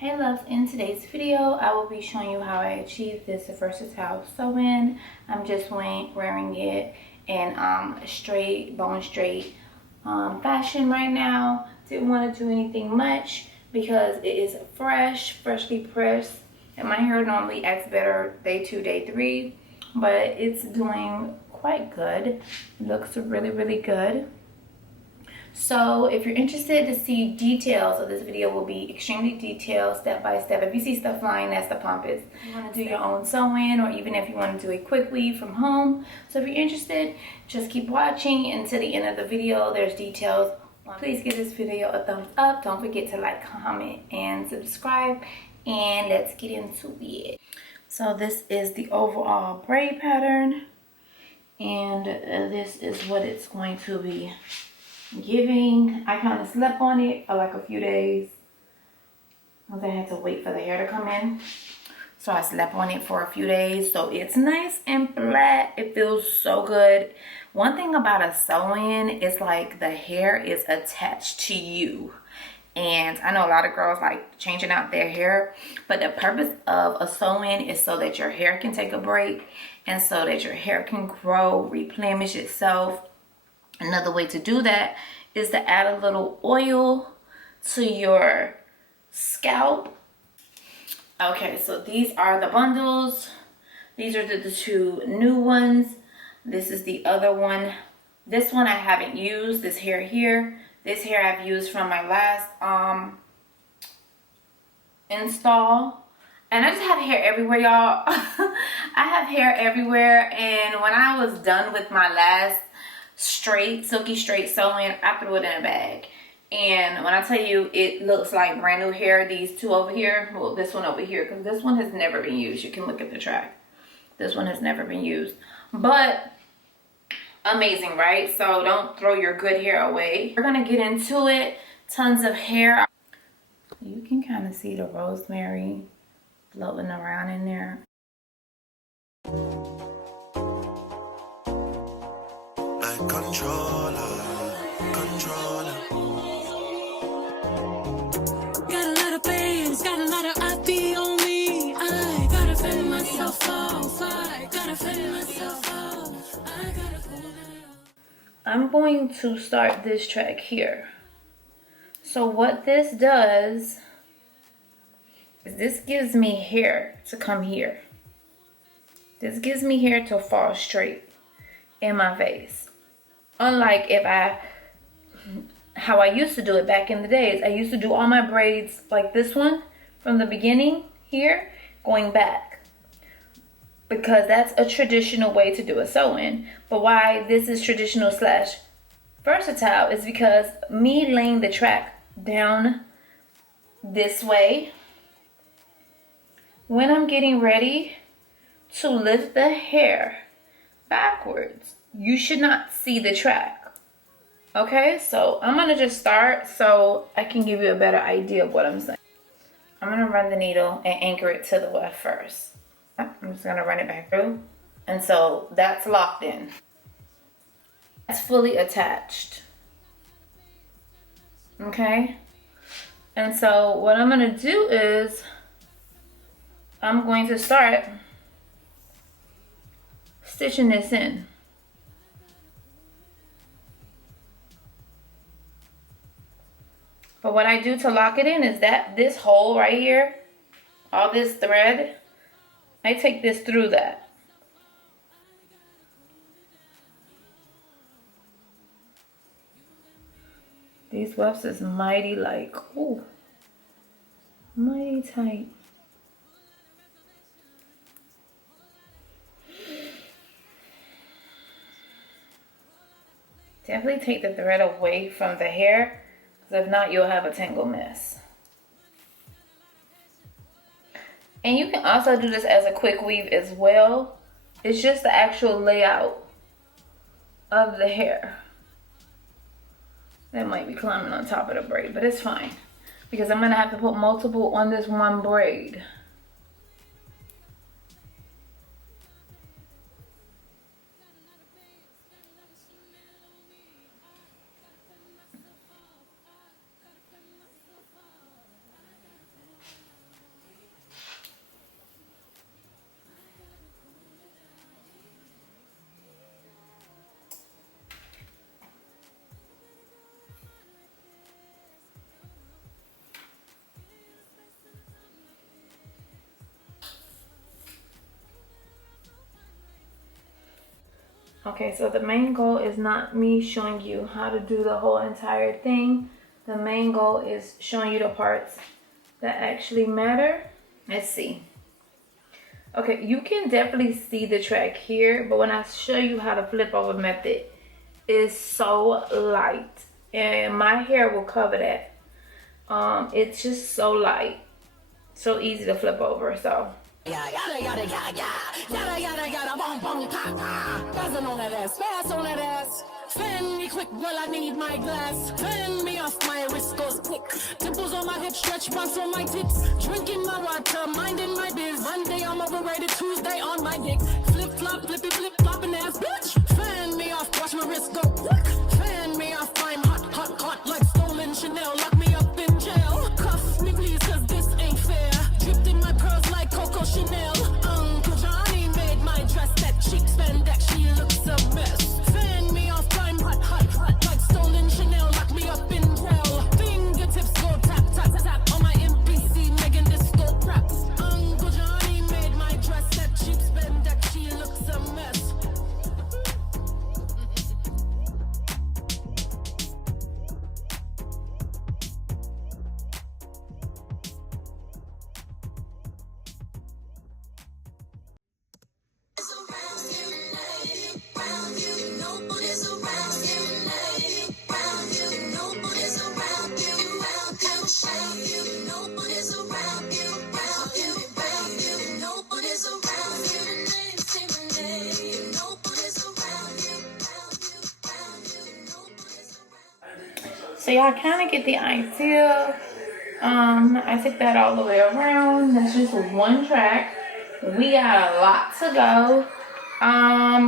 Hey loves, in today's video I will be showing you how I achieved this versatile sew-in. I'm just wearing it in straight, bone straight fashion right now. Didn't want to do anything much because it is freshly pressed, and my hair normally acts better day 2, day 3, but it's doing quite good. It looks really good. So if you're interested to see details of this video, will be extremely detailed, step by step. If you see stuff flying, that's the pompous. You want to do your own sew-in, or even if you want to do a quick weave from home. So if you're interested, just keep watching until the end of the video. There's details. Please give this video a thumbs up. Don't forget to like, comment, and subscribe. And let's get into it. So this is the overall braid pattern, and this is what it's going to be giving. I kind of slept on it for like a few days because I had to wait for the hair to come in. So I slept on it for a few days. So it's nice and flat. It feels so good. One thing about a sew-in is like the hair is attached to you. And I know a lot of girls like changing out their hair, but the purpose of a sew-in is so that your hair can take a break and so that your hair can grow, replenish itself. Another way to do that is to add a little oil to your scalp. Okay, so these are the bundles. These are the two new ones. This is the other one. This one I haven't used, this hair here. This hair I've used from my last install. And I just have hair everywhere, y'all. I have hair everywhere, and when I was done with my last silky straight sew-in, I threw it in a bag. And when I tell you it looks like brand new hair, these two over here, well, this one over here, because this one has never been used. You can look at the track. This one has never been used, but amazing, right? So don't throw your good hair away. We're gonna get into it. Tons of hair. You can kind of see the rosemary floating around in there. Controller. Got a lot of bands, got a lot of IP on me. I gotta fend myself off. I gotta fend myself off. I gotta hold it off. I'm going to start this track here. So what this does is this gives me hair to come here. This gives me hair to fall straight in my face. Unlike how I used to do it back in the days. I used to do all my braids like this one from the beginning here going back, because that's a traditional way to do a sew-in. But why this is traditional / versatile is because me laying the track down this way, when I'm getting ready to lift the hair backwards, you should not see the track. Okay, so I'm gonna just start so I can give you a better idea of what I'm saying. I'm gonna run the needle and anchor it to the left first. I'm just gonna run it back through. And so that's locked in. That's fully attached. Okay? And so what I'm gonna do is I'm going to start stitching this in. But what I do to lock it in is that this hole right here, all this thread, I take this through that. These wefts is mighty like, ooh, mighty tight. Definitely take the thread away from the hair, because if not, you'll have a tangle mess. And you can also do this as a quick weave as well. It's just the actual layout of the hair that might be climbing on top of the braid, but it's fine because I'm gonna have to put multiple on this one braid. Okay, so the main goal is not me showing you how to do the whole entire thing. The main goal is showing you the parts that actually matter. Let's see. Okay, you can definitely see the track here, but when I show you how to flip over method, it's so light. And my hair will cover that. It's just so light. So easy to flip over, so. Yada yada yada yada yada yada bum bum ta ta. Buzzing on that ass, fast on that ass. Fan me quick while I need my glass. Fan me off, my wrist goes quick. Dimples on my hips, stretch marks on my tits. Drinking my water, minding my biz. Monday I'm overrated, Tuesday on my dick. Flip flop, flippy flip flopping ass bitch. Fan me off, watch my wrist go quick. Fan me off, I'm hot, hot, hot like stolen Chanel. Lock me up in jail. Cuff me please, cause this ain't fair. Dripped in my pearls like Coco Chanel. Uncle Johnny made my dress that cheap spandex. She looks a mess. Fan me off, I'm hot, hot, hot like stolen Chanel. Lock me up in jail. Fingertips go tap, tap, tap, tap on my MPC, making disco raps. Uncle Johnny made my dress that cheap spandex. She looks a mess. So y'all kind of get the idea. I took that all the way around. That's just one track. We got a lot to go.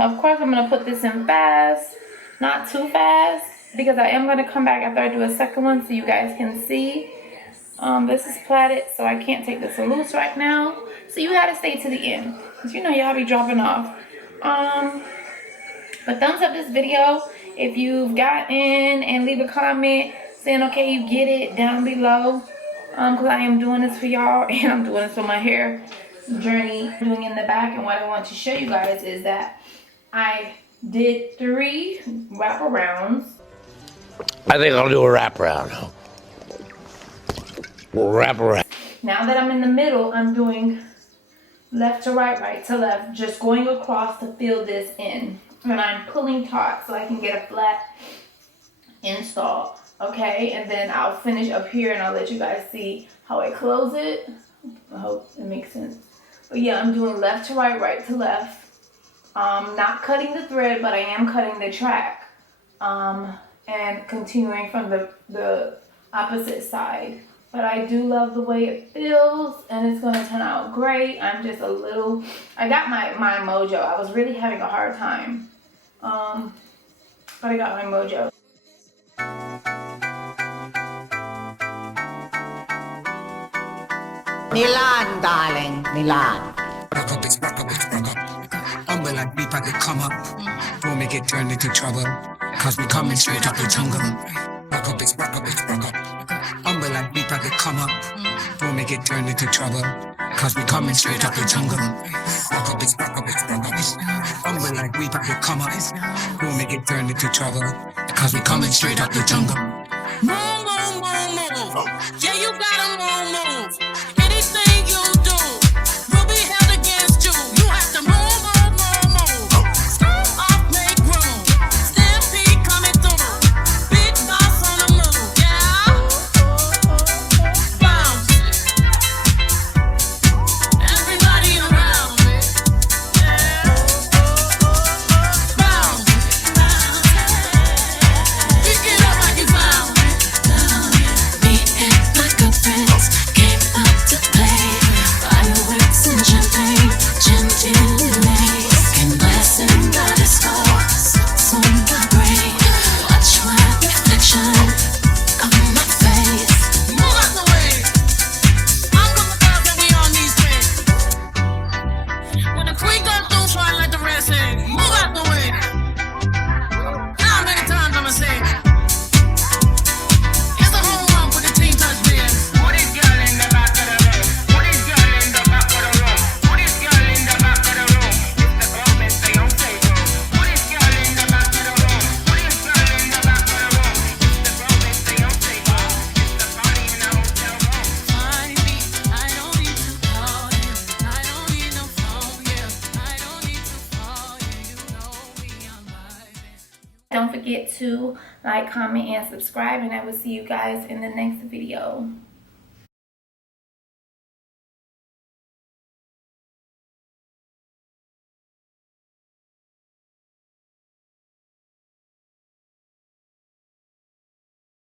Of course I'm gonna put this in fast, not too fast, because I am gonna come back after I do a second one so you guys can see. This is plaited, so I can't take this loose right now. So you gotta stay to the end, because you know y'all be dropping off. But thumbs up this video if you've gotten, and leave a comment saying okay you get it down below. Because I am doing this for y'all, and I'm doing this for my hair journey. Doing in the back, and what I want to show you guys is that I did 3 wraparounds. I think I'll do a wraparound. We'll wrap around. Now that I'm in the middle, I'm doing left to right, right to left, just going across to fill this in. And I'm pulling taut so I can get a flat install. Okay, and then I'll finish up here and I'll let you guys see how I close it. I hope it makes sense. But yeah, I'm doing left to right, right to left. Not cutting the thread, but I am cutting the track. And continuing from the opposite side. But I do love the way it feels, and it's gonna turn out great. I'm just a little, I got my mojo. I was really having a hard time. But I got my mojo. Milan, darling, Milan. Rock up, it's rock up, it's rock up. Umber like beef, I could come up. Don't make it turn into trouble. Cause we coming straight up the jungle. Rock up, it's rock up, it's rock up. Umber like beef, I could come up. Don't make it turn into trouble. Cause we coming straight up the jungle. Rock up, it's rock up, it's rock up. Umber like beef, I could come up. Don't make it turn into trouble. Cause we coming straight up the jungle. Move, move, move, move. Yeah, you gotta move, move. Anything you do will be held against you. You have to move, move, move, move. Stop off, make room. Stampede coming through. Big boss on the move, yeah. Bounce. Everybody around me. Yeah. Bounce. Pick it up like you found it. Me and my girlfriends came up forget to like, comment, and subscribe, and I will see you guys in the next video.